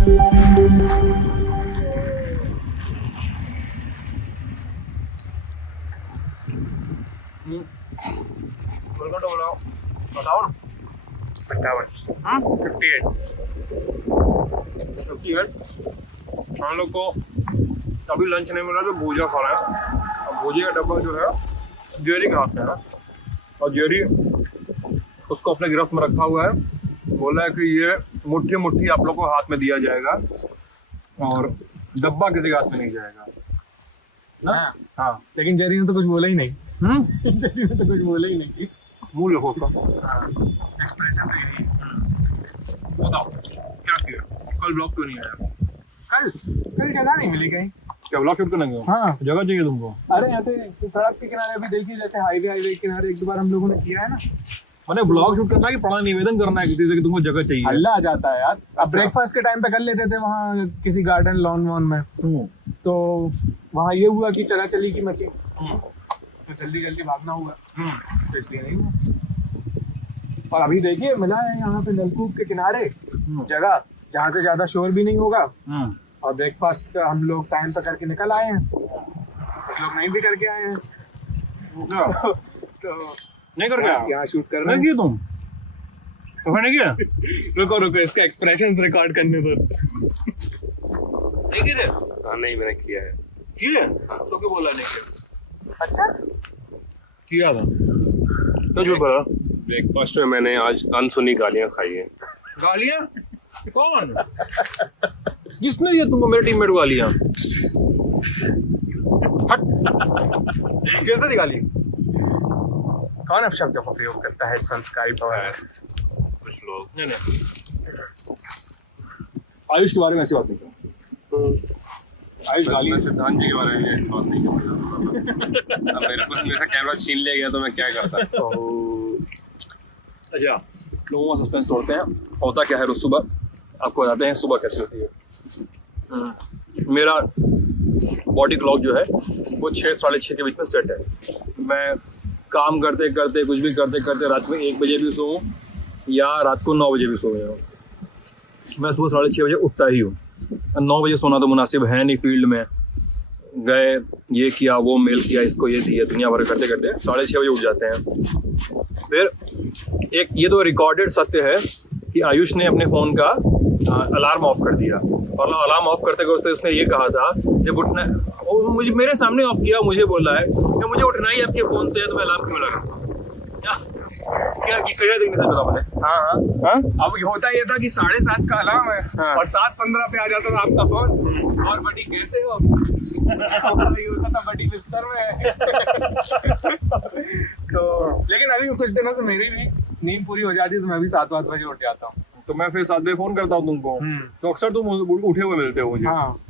बताओ ना। 58 हम लोग को अभी लंच नहीं मिला तो भूजा खा रहे हैं। अब भूजे का डब्बा जो है जेरी के हाथ में है और जेरी उसको अपने गिरफ्त में रखा हुआ है। बोला है कि ये मुट्ठी मुट्ठी आप लोग को हाथ में दिया जाएगा और डब्बा किसी के हाथ में नहीं जाएगा ना। हाँ लेकिन जेरी ने तो कुछ बोला ही नहीं। जेरी ने तो कुछ बोला ही नहीं। मुंह देखो उसका। एक्सप्रेशन तो यही। बताओ क्या किया कल ब्लॉग क्यों नहीं आया? कल जगह नहीं मिली कहीं। क्या ब्लॉग शूट करने गए? हाँ जगह चाहिए तुमको? अरे ऐसे सड़क के किनारे अभी देखिए जैसे हाईवे के किनारे एक दो बार हम लोगों ने किया है ना। मैंने ब्लॉग शूट करना है कि बड़ा निवेदन करना है किसी से कि तुमको जगह चाहिए? हल्ला आ जाता है यार। अब ब्रेकफास्ट के टाइम पे कर लेते थे वहाँ किसी गार्डन लॉन वॉन में। तो वहाँ ये हुआ कि चला चली की मची तो जल्दी जल्दी भागना हुआ तो इसलिए नहीं हुआ। और अभी देखिए मिला है यहाँ पे नलकूप के किनारे जगह जहाँ से ज्यादा शोर भी नहीं होगा और ब्रेकफास्ट हम लोग टाइम पे करके निकल आए हैं। कुछ लोग नहीं भी करके आए हैं तो नहीं कर गया यहाँ शूट कर रहे नहीं किया तुम तो नहीं किया? रुको रुको इसका एक्सप्रेशंस रिकॉर्ड करने दो। नहीं किया? हाँ नहीं मैंने किया है। किया तो क्यों बोला नहीं किया? अच्छा किया था तो झूठ बोला। ब्रेकफास्ट में मैंने आज अनसुनी गालियां खाई है। गालियां? कौन? जिसने ये तुमको मेरे टीममेट को गालियां? हट कैसे निकाली? कौन अब शब्दों का प्रयोग करता है संस्कारी भवन? कुछ लोग नहीं नहीं आयुष के बारे में ऐसी बात नहीं कर। आयुष गाली मैं सिद्धांत जी के बारे में ऐसी बात नहीं करता। अब मेरा कैमरा छीन ले गया तो मैं क्या करता। अच्छा लोगों का सस्पेंस तोड़ते हैं। होता क्या है रोज सुबह आपको बताते हैं सुबह कैसी होती है। मेरा बॉडी क्लॉक जो है वो 6 साढ़े 6 के बीच में सेट है। मैं काम करते करते कुछ भी करते करते रात में 1 बजे भी सोऊं या रात को 9 बजे भी सो गया, मैं सुबह 6:30 बजे उठता ही हूँ। 9 बजे सोना तो मुनासिब है नहीं। फील्ड में गए ये किया वो मेल किया इसको ये दिया दुनिया भर करते करते 6:30 बजे उठ जाते हैं। फिर एक ये तो रिकॉर्डेड सत्य है कि आयुष ने अपने फ़ोन का अलार्म ऑफ कर दिया और अलार्म ऑफ करते करते उसने ये कहा था जब उठना मुझे मेरे सामने ऑफ किया मुझे बोला है कि मुझे उठना ही आपके फ़ोन से है तो मैं अलार्म क्यों लगा क्या कह देंगे सर बता बोले। हाँ अब होता ये था कि 7:30 का अलार्म है और 7:15 पे आ जाता था आपका फोन। और बड़ी कैसे हो? ये होता था बड़ी बिस्तर में। तो लेकिन अभी कुछ दिनों से मेरी भी नींद पूरी हो जाती है तो मैं भी 7-8 बजे उठ जाता हूँ। तो मैं फिर 7 बजे फ़ोन करता हूँ तुमको तो अक्सर तुम उठे हुए मिलते हो मुझे। हाँ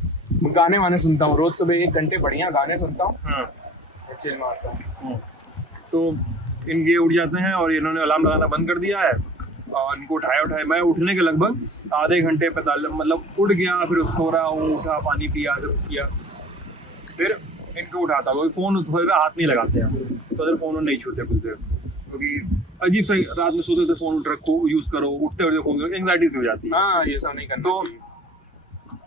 गाने वाने सुनता हूँ रोज सुबह 1 घंटे बढ़िया गाने सुनता हूँ चिल मारता हूँ। तो इनके उठ जाते हैं और इन्होंने अलार्म लगाना बंद कर दिया है और इनको उठाए मैं उठने के लगभग आधे घंटे 45 मतलब उठ गया फिर सो रहा हूँ उठा पानी पिया सब किया फिर इनको उठाता हूँ। फ़ोन हाथ नहीं लगाते हैं तो अगर फ़ोन नहीं छूते कुछ देर क्योंकि अजीब सा रात में सोते थे फ़ोन रखो यूज़ करो उठते हुए फ़ोन करो एंग्जाइटी से हो जाती है। हाँ ये सब नहीं करना तो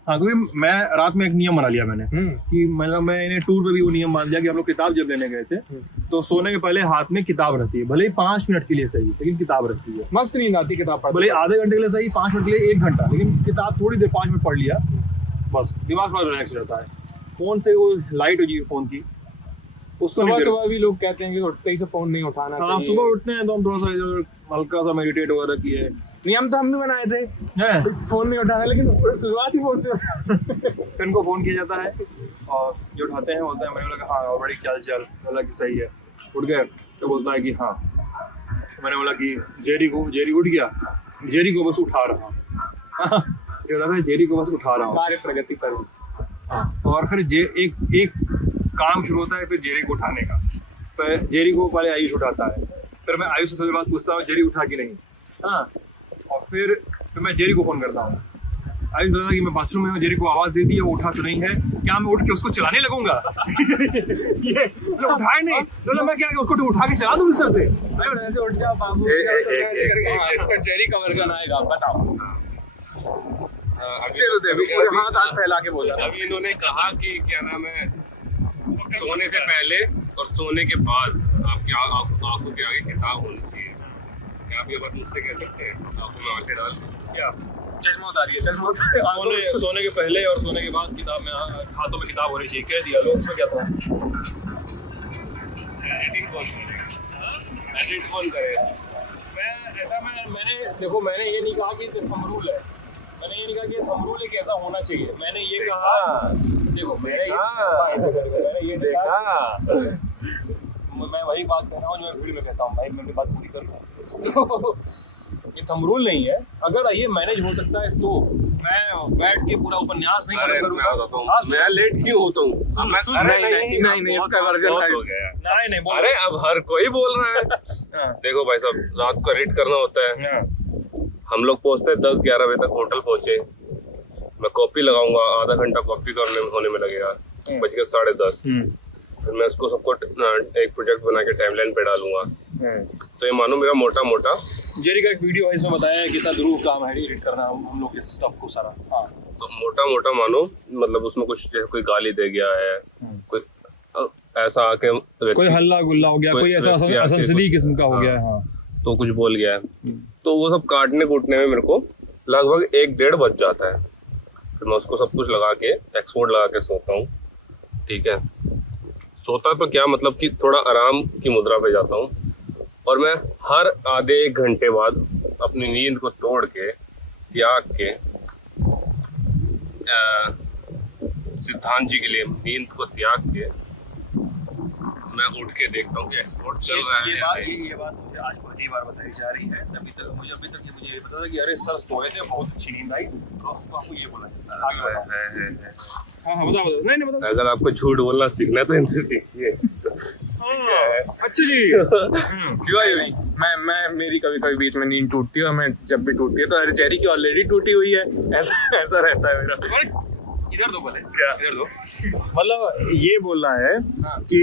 हाँ क्योंकि मैं रात में एक नियम बना लिया मैंने कि मतलब मैंने टूर पे भी वो नियम मान लिया कि हम लोग किताब जब लेने गए थे तो सोने के पहले हाथ में किताब रहती है भले ही 5 मिनट के लिए सही लेकिन किताब रहती है। मस्त नींद आती किताब पढ़ भले आधे घंटे के लिए सही 5 मिनट के लिए 1 घंटा लेकिन किताब थोड़ी देर 5 मिनट पढ़ लिया बस दिमाग थोड़ा रिलैक्स रहता है। फ़ोन से वो लाइट हो जाएगी फ़ोन की उसको सुबह भी लोग कहते हैं कि उठते ही से फोन नहीं उठाना हाँ चाहिए। सुबह उठते हैं तो हम थोड़ा सा हल्का सा मेडिटेट वगैरह किए नियम तो हम भी बनाए थे फोन नहीं उठाना लेकिन शुरुआत ही फोन से फिर इनको फ़ोन किया जाता है और जो उठाते हैं बोलते हैं मैंने बोला हाँ बड़ी क्या चल बोला कि सही है उठ गए तो बोलता है कि हाँ मैंने बोला कि जेरी उठ गया जेरी को बस उठा रहा ये बोला जेरी को बस उठा रहा हूँ कार्य प्रगति करूँ। और फिर एक काम शुरू होता है फिर जेरी को उठाने का। फिर जेरी को पहले आयुष उठाता है फिर मैं आयुष से थोड़ी बात पूछता हूँ जेरी उठा कि नहीं। हाँ और फिर मैं जेरी को फ़ोन करता हूँ। आयुष बताता कि मैं बाथरूम में हूँ जेरी को आवाज़ दे दी है वो उठा तो नहीं है क्या मैं उठ के उसको चलाने लगूंगा ये उठाए नहीं तो मैं क्या उसको उठा के चला दूँ बिस्तर से ऐसे उठ जाओ बाबू ऐसे करके इस पर जेरी का वर्जन आएगा बताओ। पूरे हाथ फैला के बोला। अभी इन्होंने कहा कि क्या नाम है, सोने से पहले और सोने के बाद आपकी आंखों के आगे किताब होनी चाहिए। क्या आप ये बात मुझसे कह सकते हैं? आंखों में आंखें डाल क्या चश्मा उतार दिया, चश्मा उतार। सोने के पहले और सोने के बाद किताब में हाथों में किताब होनी चाहिए, कह दिया लोग, उसमें क्या था? एडिटिंग कौन करेगा? एडिट कौन करेगा? मैंने ये नहीं कहा कि थंब रूल है, मैंने ये नहीं कहा कि थंब रूल एक ऐसा होना चाहिए। मैंने ये कहा, देखो मैंने ये देखा, मैं वही बात कर रहा हूँ जो मैं भीड़ में कहता हूँ, भाई मैं बात पूरी कर लूँ। ये थंब रूल नहीं है, अगर ये मैनेज हो सकता है तो मैं बैठ के पूरा उपन्यास नहीं करूँगा। मैं लेट क्यों होता हूँ? नहीं, इसका वर्जन हो गया। नहीं अरे अब हर कोई बोल रहा है। देखो भाई साहब, रात को एडिट करना होता है, हम लोग पहुंचते 10-11 बजे तक होटल पहुंचे, मैं कॉपी लगाऊंगा, आधा घंटा कॉपी करने होने में लगेगा, बज के 10:30, फिर मैं उसको सबको एक प्रोजेक्ट बना के टाइमलाइन पे डालूंगा। तो ये मानो मेरा मोटा मोटा जेरी का एक वीडियो है, इसमें बताया है कितना दुरूह काम है एडिट करना हम लोग इस स्टफ को सारा। हाँ, तो मोटा मोटा मानो मतलब उसमें कुछ जैसे कोई गाली दे गया है, कोई ऐसा आके कोई हल्ला गुल्ला हो गया, कोई ऐसा असंसदीय किस्म का हो गया है, तो कुछ बोल गया है, तो वो सब काटने कूटने में मेरे को लगभग 1-1.5 बज जाता है। फिर मैं उसको सब कुछ लगा के एक्सपोर्ट लगा के सोता हूँ। ठीक है, सोता तो क्या मतलब कि थोड़ा आराम की मुद्रा पे जाता हूँ, और मैं हर आधे 1 घंटे बाद अपनी नींद को तोड़ के त्याग के सिद्धांत जी के लिए नींद को त्याग के मैं उठ के देखता हूँ कि एक्सपोर्ट चल रहा है। ये बात मुझे आज पहली बार बताई जा रही है। अभी तक मुझे ये पता था कि अरे सर सोए थे, बहुत अच्छी नींद आई, तो आपको ये बोला। आगे बताओ। हाँ बताओ। नहीं बताओ। अगर आपको झूठ बोलना सीखना है तो इनसे सीखिए। अच्छा जी। क्यों आई हुई? मैं मेरी कभी बीच में नींद टूटती है, और मैं जब भी टूटती है तो अरे जेरी की ऑलरेडी टूटी हुई है, ऐसा रहता है मेरा। इधर दो बोले क्या? इधर दो। मतलब ये बोलना है कि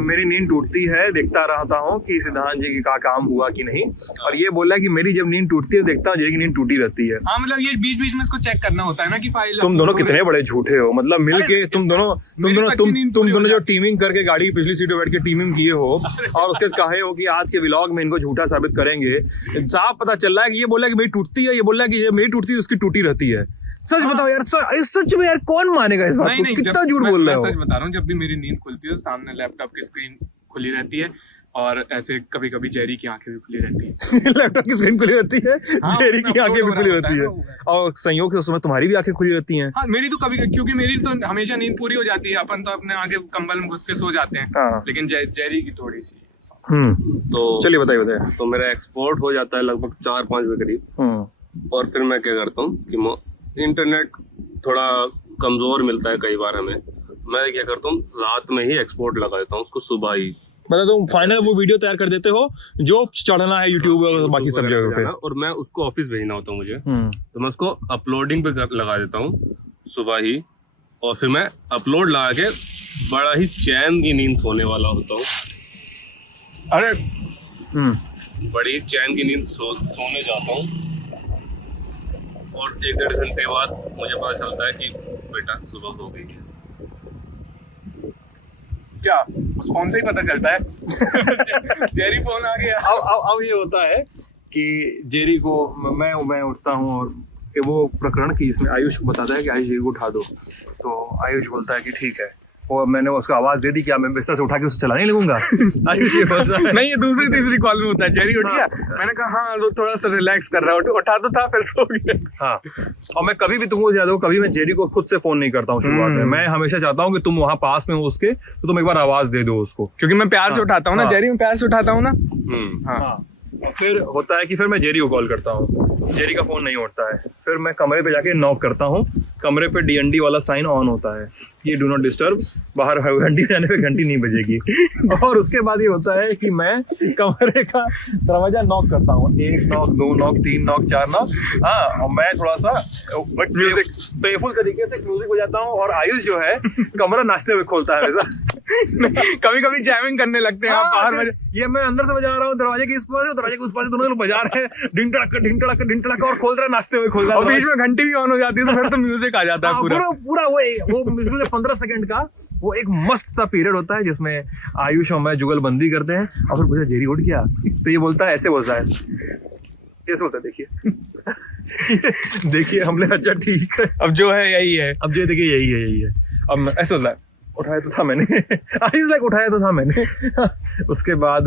मेरी नींद टूटती है, देखता रहता हूँ कि सिद्धांत जी का काम हुआ कि नहीं, और ये बोला कि मेरी जब नींद टूटती है देखता हूँ जी की नींद टूटी रहती है। हाँ, मतलब ये बीच में इसको चेक करना होता है ना कि फाइल। तुम दोनों कितने बड़े झूठे हो, मतलब मिलके तुम दोनों जो टीमिंग करके गाड़ी की पिछली सीट पे बैठ के टीमिंग किए हो, और उसके कहे हो कि आज के व्लॉग में इनको झूठा साबित करेंगे। साफ पता चल रहा है कि ये बोला है कि मेरी टूटती है, ये बोला है कि ये मेरी टूटती है उसकी टूटी रहती है। सच बताओ यार, सच में यार कौन मानेगा इस बात को? कितना झूठ बोल रहे हो? मैं सच बता रहा हूँ, जब भी मेरी नींद खुलती है तो सामने लैपटॉप की स्क्रीन खुली रहती है, और ऐसे कभी जेरी की आंखें भी खुली रहती है। लैपटॉप की स्क्रीन खुली रहती है, जेरी की आंखें भी खुली रहती है, और संयोग से उस समय तुम्हारी भी आंखें खुली रहती हैं। हाँ, मेरी तो कभी, क्योंकि मेरी तो हमेशा नींद पूरी हो जाती है, अपन तो अपने आगे कंबल में घुस के सो जाते हैं, लेकिन जेरी की थोड़ी सी। तो चलिए बताइए। तो मेरा एक्सपोर्ट हो जाता है लगभग 4-5 बजे करीब, और फिर मैं क्या करता हूँ कि इंटरनेट थोड़ा कमजोर मिलता है कई बार हमें, मैं क्या करता हूँ रात में ही एक्सपोर्ट लगा देता हूँ उसको, सुबह ही। मतलब तुम फाइनल वो वीडियो तैयार कर देते हो जो चढ़ना है यूट्यूब और बाकी सब जगह पे, और मैं उसको ऑफिस भेजना होता है मुझे, तो मैं उसको अपलोडिंग पे लगा देता हूँ सुबह ही, और फिर मैं अपलोड लगा के बड़ा ही चैन की नींद सोने वाला होता हूँ। अरे बड़ी चैन की नींद सोने जाता हूँ, और 1-1.5 घंटे बाद मुझे पता चलता है कि बेटा सुबह हो गई है। क्या उस फोन से ही पता चलता है? जेरी फोन आ गया। अब ये होता है कि जेरी को मैं उठता हूँ, और वो प्रकरण की इसमें आयुष को बताता है कि आयुष जी को उठा दो, तो आयुष बोलता है कि ठीक है, और मैंने उसको आवाज दे दी कि मैं बिस्तर से उठा के उसे चलाने लगूंगा। आयुष ये बोलता है नहीं, ये दूसरी तीसरी कॉल में होता है, जेरी उठ गया, मैंने कहा हाँ वो थोड़ा सा रिलैक्स कर रहा है, उठा तो था फिर सो गया। हाँ, और मैं कभी भी तुमको याद हो, कभी मैं जेरी को खुद से फोन नहीं करता हूँ शुरुआत में, मैं हमेशा चाहता हूँ कि तुम वहाँ पास में हो उसके, तो तुम एक बार आवाज दे दो उसको, क्योंकि मैं प्यार से उठाता हूँ ना, जेरी में प्यार से उठाता हूँ ना। हाँ, फिर होता है कि फिर मैं जेरी को कॉल करता हूँ, जेरी का फोन नहीं उठता है, फिर मैं कमरे पे जाके नॉक करता हूँ, कमरे पे DND वाला साइन ऑन होता है, ये डू नॉट डिस्टर्ब, बाहर घंटी जाने पे घंटी नहीं बजेगी। और उसके बाद ये होता है कि मैं कमरे का दरवाजा नॉक करता हूँ, 1 नॉक, 2 नॉक, 3 नॉक, 4 नॉक। हाँ, और मैं थोड़ा सा म्यूजिक प्लेफुल तरीके से म्यूजिक बजाता हूँ, और आयुष जो है कमरा नाचते हुए खोलता है हमेशा। कभी कभी जैमिंग करने लगते हैं आप हाँ, बाहर ये मैं अंदर से बजा रहा हूँ, दरवाजे के इस पास से दरवाजे के उस पास से, दोनों लोग बजा रहे हैं, ढिंग टड़क और खोल रहे हैं, नाचते हुए खोल रहे और हैं। बीच में घंटी भी ऑन हो जाती है तो फिर तो म्यूजिक आ जाता है हाँ, पूरा। पूरा वो बिल्कुल 15 सेकंड का वो एक मस्त सा पीरियड होता है जिसमें आयुष और मैं जुगलबंदी करते हैं। और फिर पूछा जेरी उठ गया, तो ये बोलता है, ऐसे बोलता है, कैसे होता है देखिए। देखिए हमने, अच्छा ठीक है, अब जो है यही है। अब जो देखिए यही है। अब ऐसे होता है, उठाया तो था मैंने। आयुष लाइक उठाया तो था मैंने। उसके बाद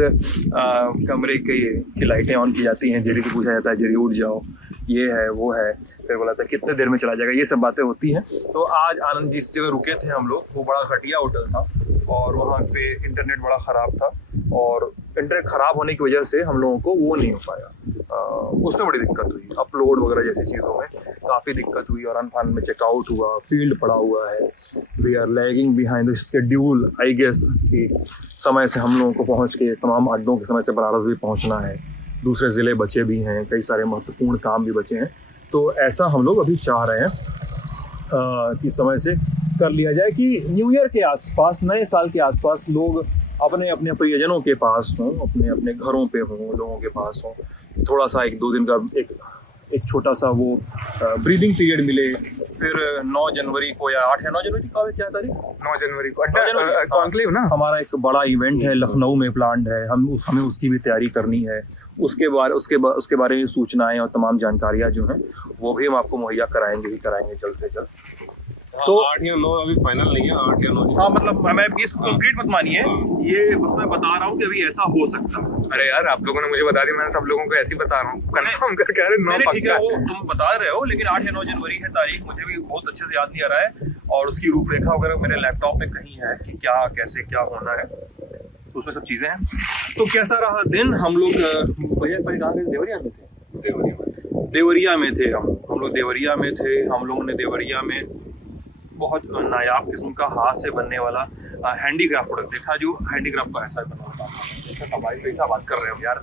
कमरे की लाइटें ऑन की जाती हैं, जेरी से पूछा जाता है, जेरी उठ जाओ, ये है वो है, फिर बोला था कितने देर में चला जाएगा, ये सब बातें होती हैं। तो आज आनंद जिस जगह रुके थे हम लोग, वो बड़ा घटिया होटल था और वहाँ पे इंटरनेट बड़ा ख़राब था, और इंटरनेट ख़राब होने की वजह से हम लोगों को वो नहीं हो पाया, उसमें बड़ी दिक्कत हुई, अपलोड वगैरह जैसी चीज़ों में काफ़ी दिक्कत हुई, और अनफान में चेकआउट हुआ, फील्ड पड़ा हुआ है, we are lagging behind the schedule I guess, कि समय से हम लोगों को पहुँच के तमाम अड्डों के समय से बनारस भी पहुँचना है, दूसरे ज़िले बचे भी हैं, कई सारे महत्वपूर्ण काम भी बचे हैं। तो ऐसा हम लोग अभी चाह रहे हैं कि समय से कर लिया जाए, कि न्यू ईयर के आसपास, नए साल के आसपास लोग अपने अपने प्रियजनों के पास हों, अपने अपने घरों पे हों, लोगों के पास हों, थोड़ा सा 1-2 दिन का एक छोटा सा वो ब्रीदिंग पीरियड मिले। फिर 9 जनवरी को, या 8 या 9 जनवरी का क्या तारीख, 9 जनवरी को अड्डा कॉन्क्लेव ना, हमारा एक बड़ा इवेंट है, लखनऊ में प्लान्ड है, हमें उसकी भी तैयारी करनी है। उसके बारे में सूचनाएं और तमाम जानकारियां जो हैं वो भी हम आपको मुहैया कराएंगे जल्द से जल्द। तो 8 या 9 अभी फाइनल नहीं है, 8 या 9। हाँ, मतलब मैं इसको कंक्रीट मत मानिए, ये बस मैं बता रहा हूँ कि अभी ऐसा हो सकता है। अरे यार आप लोगों ने मुझे बता दी, मैंने सब लोगों को ऐसे ही बता रहा हूँ, कंफर्म करके। अरे 9 ठीक है, पक्का वो तुम बता रहे हो, लेकिन 8 या 9 जनवरी है तारीख, मुझे भी बहुत अच्छे से याद नहीं आ रहा है, और उसकी रूपरेखा वगैरह मेरे लैपटॉप में कहीं है कि क्या कैसे क्या होना है, तो उसमें सब चीज़ें हैं। तो कैसा रहा दिन, हम लोग भैया कहाँ गए, देवरिया में थे, देवरिया में थे हम लोग देवरिया में थे। हम लोगों ने देवरिया में बहुत नायाब किस्म का हाथ से बनने वाला हैंडीक्राफ्ट प्रोडक्ट देखा, जो हैंडीक्राफ्ट का ऐसा बना होता है, ऐसा कबाई पैसा बात कर रहे हो यार।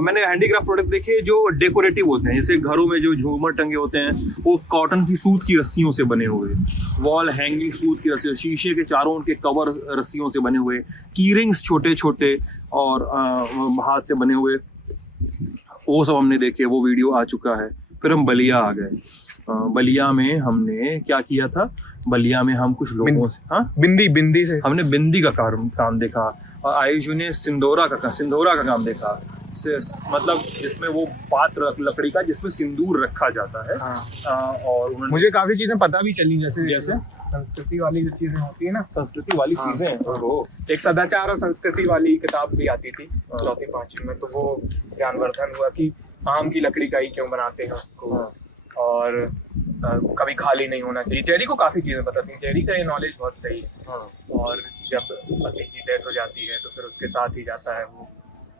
मैंने हैंडीक्राफ्ट प्रोडक्ट देखे जो डेकोरेटिव होते हैं, जैसे घरों में जो झूमर टंगे होते हैं वो कॉटन की सूत की रस्सियों से बने हुए, वॉल हैंगिंग सूत की रस्सियों, शीशे के चारों उनके कवर रस्सियों से बने हुए, की रिंग्स छोटे छोटे और हाथ से बने हुए, वो सब हमने देखे, वो वीडियो आ चुका है। फिर हम बलिया आ गए। बलिया में हमने क्या किया था, बलिया में हम कुछ लोगों से, हाँ, बिंदी से हमने बिंदी का काम देखा, और आयुष ने सिंदूरा का काम देखा, मतलब जिसमें वो पात्र लकड़ी का जिसमें सिंदूर रखा जाता है। हाँ। और उन्होंने मुझे काफी चीजें पता भी चली, जैसे संस्कृति वाली जो चीजें होती है ना, संस्कृति वाली चीजें, एक सदाचार और संस्कृति वाली किताब भी आती थी 4वीं-5वीं में, तो वो ज्ञानवर्धन हुआ कि आम की लकड़ी का ही क्यों बनाते हैं उसको, और कभी खाली नहीं होना चाहिए। जेरी को काफी चीजें पता थी, जेरी का ये नॉलेज बहुत सही है। और जब पति की डेथ हो जाती है तो फिर उसके साथ ही जाता है वो,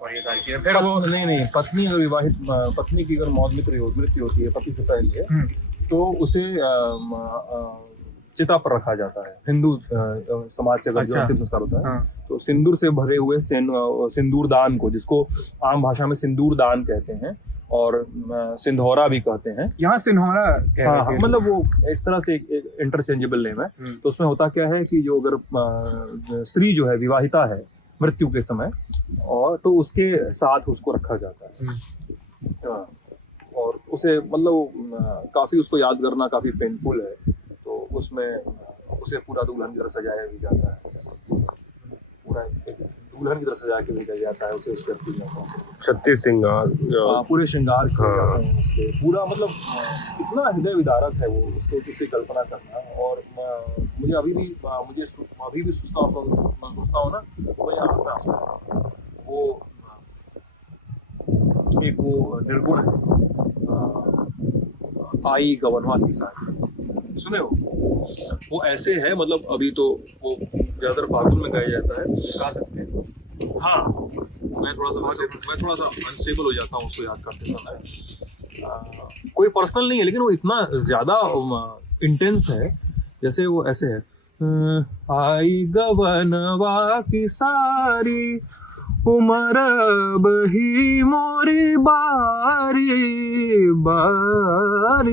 और ये सारी चीजें फिर वो नहीं, पत्नी अगर विवाहित, पत्नी की अगर मृत्यु होती है पति से पहले, तो उसे चिता पर रखा जाता है। हिंदू समाज से अगर जो अंतिम संस्कार होता है, तो सिंदूर से भरे हुए सिंदूर दान को, जिसको आम भाषा में सिंदूर दान कहते हैं और सिंधौरा भी कहते हैं, यहाँ सिन्होरा हाँ, मतलब वो इस तरह से एक इंटरचेंजेबल नेम है। तो उसमें होता क्या है कि जो अगर स्त्री जो है विवाहिता है मृत्यु के समय, और तो उसके साथ उसको रखा जाता है, और उसे मतलब काफी उसको याद करना काफी पेनफुल है, तो उसमें उसे पूरा दुल्हन की तरह सजाया भी जाता है, पूरा दुल्हन की तरह सजा के भेजा जाता है उसे, उस पर 36 श्रृंगार, पूरे श्रृंगार किए जाते हैं उसके, पूरा मतलब इतना हृदय विदारक है वो, उसको किसी कल्पना करना। और मुझे अभी भी सोचता हूँ ना, तो मुझे आँख में आंसू आता है। वो एक वो निर्गुण है, आई गवनवा की साथ सुने हो, वो ऐसे है, मतलब अभी तो वो ज्यादातर फागुन में गाया जाता है, गा सकते हैं। हाँ, मैं थोड़ा सा अनस्टेबल हो जाता हूँ उसको याद करते समय। कोई पर्सनल नहीं है, लेकिन वो इतना ज्यादा इंटेंस है, जैसे वो ऐसे है, आई गवनवा की सारी उमर बही मोरी बारी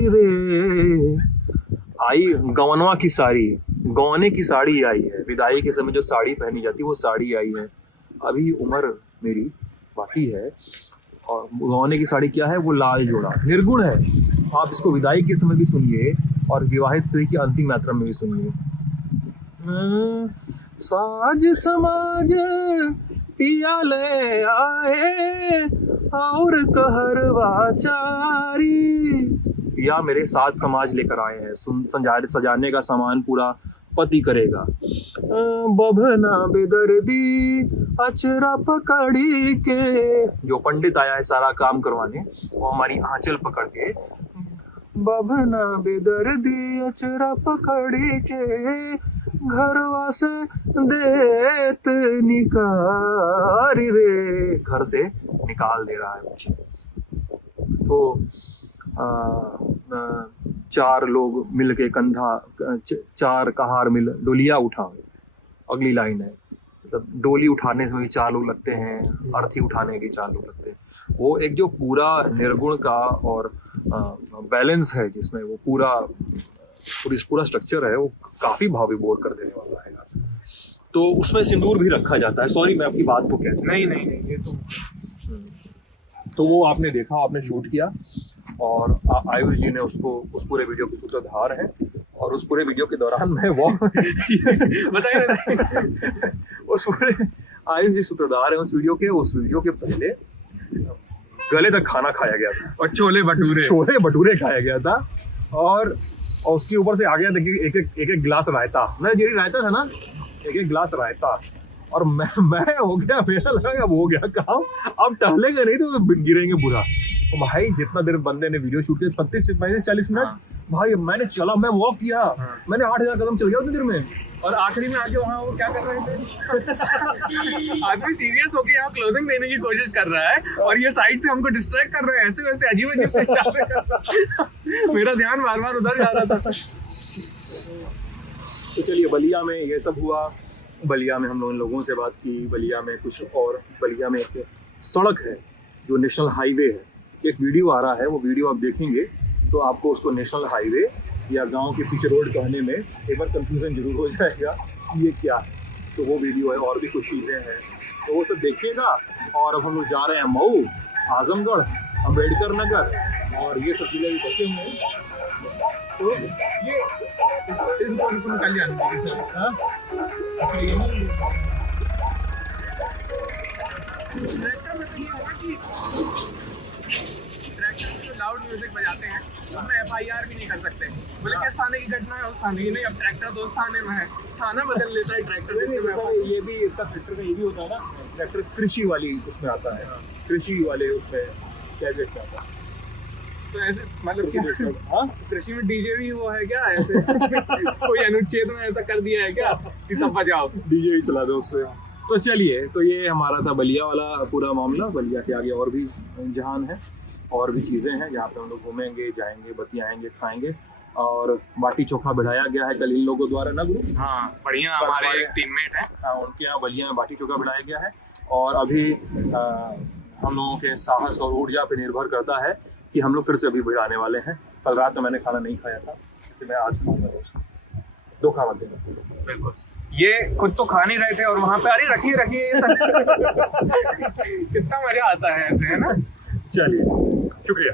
रे, आई गवनवा की सारी, गौने की साड़ी आई है, विदाई के समय जो साड़ी पहनी जाती है वो साड़ी आई है। अभी उम्र मेरी बाकी है और गौने की साड़ी क्या है, वो लाल जोड़ा निर्गुण है। आप इसको विदाई के समय भी सुनिए और विवाहित स्त्री की अंतिम यात्रा में भी सुनिए। साज समाज पिया ले आए और कहरवाचारी, या मेरे साथ समाज लेकर आए हैं, सजाने का सामान पूरा पति करेगा। बभना बेदर्दी अचरा पकड़ी के, जो पंडित आया है सारा काम करवाने, वो हमारी आंचल पकड़ के, बभना बेदर्दी अचरा पकड़ी के, घरवा से देत निकारी रे, घर से निकाल दे रहा है मुझे। तो चार लोग मिलके चार कहार मिल डोलिया उठाओ, अगली लाइन है। मतलब डोली उठाने में भी 4 लोग लगते हैं, अर्थी उठाने के 4 लोग लगते हैं। वो एक जो पूरा निर्गुण का और बैलेंस है जिसमें वो पूरा स्ट्रक्चर है, वो काफी भाव विभोर कर देने वाला है। तो उसमें सिंदूर भी रखा जाता है। सॉरी मैं आपकी बात को कहता नहीं ये तो वो आपने देखा, आपने शूट किया और आयुष जी ने उसको उस पूरे वीडियो के सूत्रधार हैं और उस पूरे वीडियो के दौरान मैं वो बताइए उस पूरे आयुष जी सूत्रधार हैं उस वीडियो के पहले गले तक खाना खाया गया था और छोले भटूरे खाया गया था और उसके ऊपर से आ गया देखिए एक गिलास रायता, मैं जेरी रायता था ना, एक गिलास रायता, और मैं हो गया, मेरा लगा अब हो गया काम, अब टहलेंगे नहीं तो गिरेंगे बुरा। तो भाई जितना देर बंदे ने वीडियो शूट किया 35-40 मिनट, भाई मैं वॉक किया, मैंने 8000 कदम चल गया उतनी देर में। और आखिरी में आके वहाँ वो क्या कर रहे थे आदमी सीरियस होके यहाँ क्लोजिंग देने की कोशिश कर रहा है और ये साइड से हमको डिस्ट्रैक्ट कर रहे हैं, ऐसे वैसे अजीब से इशारे कर रहा है। मेरा ध्यान बार उधर जा रहा था। तो चलिए बलिया में ये सब हुआ। बलिया में हम लोगों से बात की, बलिया में कुछ और, बलिया में एक सड़क है जो नेशनल हाईवे है, एक वीडियो आ रहा है, वो वीडियो आप देखेंगे तो आपको उसको नेशनल हाईवे या गांव के पीछे रोड कहने में एक बार कंफ्यूजन जरूर हो जाएगा ये क्या है। तो वो वीडियो है और भी कुछ चीज़ें हैं, तो वो सब देखिएगा। और अब हम लोग जा रहे हैं मऊ, आजमगढ़, अम्बेडकर नगर और ये सब चीज़ें भी बचे हुए हैं। तो ये इसको निकाल लिया। अच्छा ये ट्रैक्टर में तो ये होगा कि ट्रैक्टर में जो लाउड म्यूजिक बजाते हैं उसमें FIR भी नहीं कर सकते। बोले किस थाने की घटना है उस थाने की, नहीं अब ट्रैक्टर तो उस थाने में है, थाना बदल लेता है ट्रैक्टर। ये भी इसका ट्रैक्टर का ये भी होता है ना, ट्रैक्टर कृषि वाली उसमें आता है, कृषि वाले उसमें कैबिनेट में आता है। तो ऐसे मतलब हाँ कृषि में डीजे भी वो है क्या ऐसे कोई अनुच्छेद में ऐसा कर दिया है क्या कि सब बजाओ, डीजे भी चला दो उसमें। तो चलिए, तो ये हमारा था बलिया वाला पूरा मामला। बलिया के आगे और भी जहान है और भी चीज़ें हैं जहाँ पे हम लोग घूमेंगे, जाएंगे, बतियाएंगे, खाएंगे। और बाटी चोखा बढ़ाया गया है कल इन लोगों द्वारा ना गुरु? हाँ बढ़िया, हमारे एक टीममेट है, हाँ उनके यहाँ बलिया में बाटी चोखा बढ़ाया गया है। और अभी हम लोगों के साहस और ऊर्जा पे निर्भर करता है कि हम लोग फिर से अभी बढ़ाने वाले हैं। कल रात में मैंने खाना नहीं खाया था, इसलिए मैं आज खाऊंगा रोज। धोखा मत देना। बिल्कुल, ये खुद तो खा नहीं रहे थे और वहाँ पे अरे रखिए ये सब कितना मजा आता है ऐसे, है ना। चलिए, शुक्रिया।